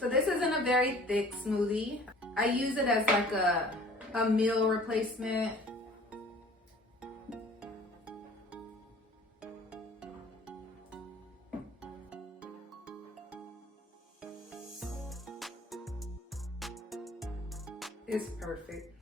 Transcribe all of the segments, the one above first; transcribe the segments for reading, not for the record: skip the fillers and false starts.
So this isn't a very thick smoothie. I use it as like a meal replacement. It's perfect.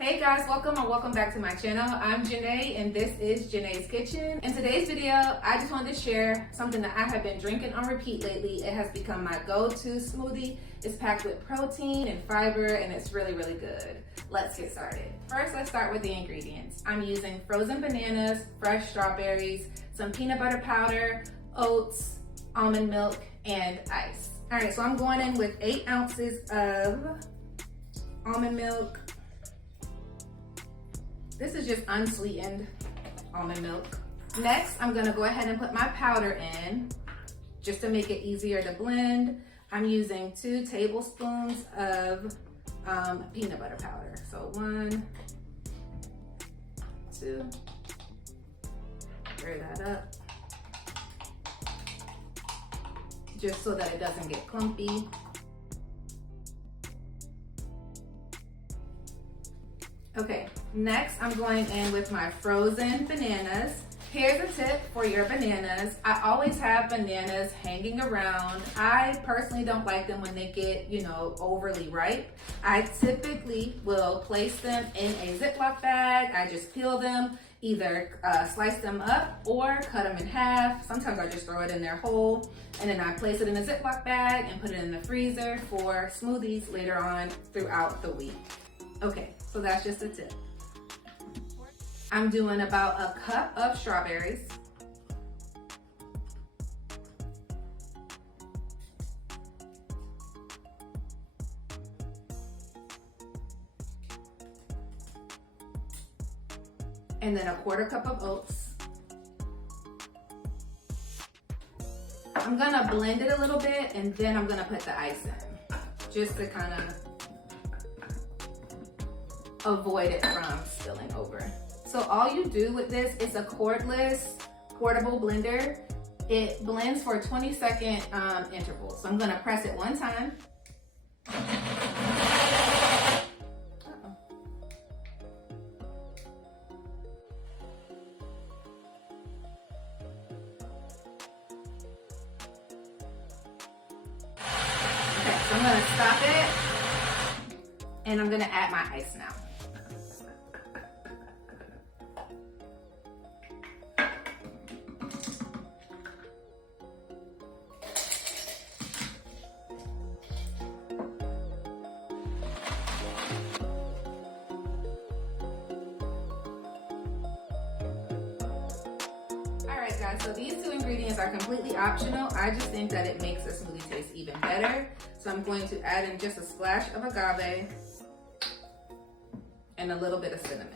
Hey guys, welcome back to my channel. I'm Janae and this is Janai's Kitchen. In today's video, I just wanted to share something that I have been drinking on repeat lately. It has become my go-to smoothie. It's packed with protein and fiber and it's really good. Let's get started. First, let's start with the ingredients. I'm using frozen bananas, fresh strawberries, some peanut butter powder, oats, almond milk, and ice. All right, so I'm going in with 8 ounces of almond milk. This is just unsweetened almond milk. Next, I'm gonna go ahead and put my powder in just to make it easier to blend. I'm using 2 tablespoons of peanut butter powder. So 1, 2, stir that up. Just so that it doesn't get clumpy. Okay, next I'm going in with my frozen bananas. Here's a tip for your bananas. I always have bananas hanging around. I personally don't like them when they get, overly ripe. I typically will place them in a Ziploc bag. I just peel them, either slice them up or cut them in half. Sometimes I just throw it in there whole, and then I place it in a Ziploc bag and put it in the freezer for smoothies later on throughout the week. Okay, so that's just a tip. I'm doing about a cup of strawberries. And then a 1/4 cup of oats. I'm gonna blend it a little bit and then I'm gonna put the ice in, just to kind of avoid it from spilling over. So all you do with this is a cordless portable blender. It blends for 20-second intervals. So I'm gonna press it 1 time. Okay, so I'm gonna stop it and I'm gonna add my ice now. Alright guys, so these 2 ingredients are completely optional. I just think that it makes the smoothie taste even better. So I'm going to add in just a splash of agave and a little bit of cinnamon.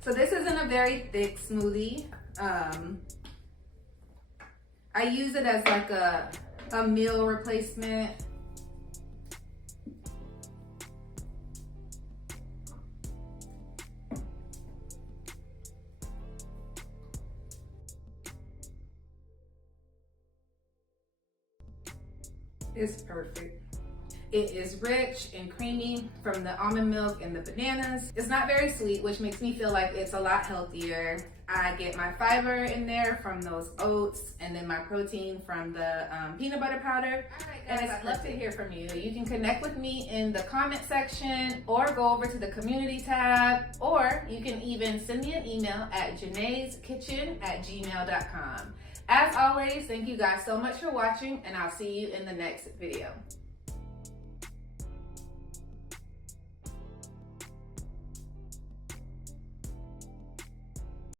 So this isn't a very thick smoothie. I use it as like a meal replacement. It's perfect. It is rich and creamy from the almond milk and the bananas. It's not very sweet, which makes me feel like it's a lot healthier. I get my fiber in there from those oats and then my protein from the peanut butter powder. All right, guys, and I'd love to hear from you. You can connect with me in the comment section or go over to the community tab, or you can even send me an email at janaiskitchen@gmail.com. As always, thank you guys so much for watching and I'll see you in the next video.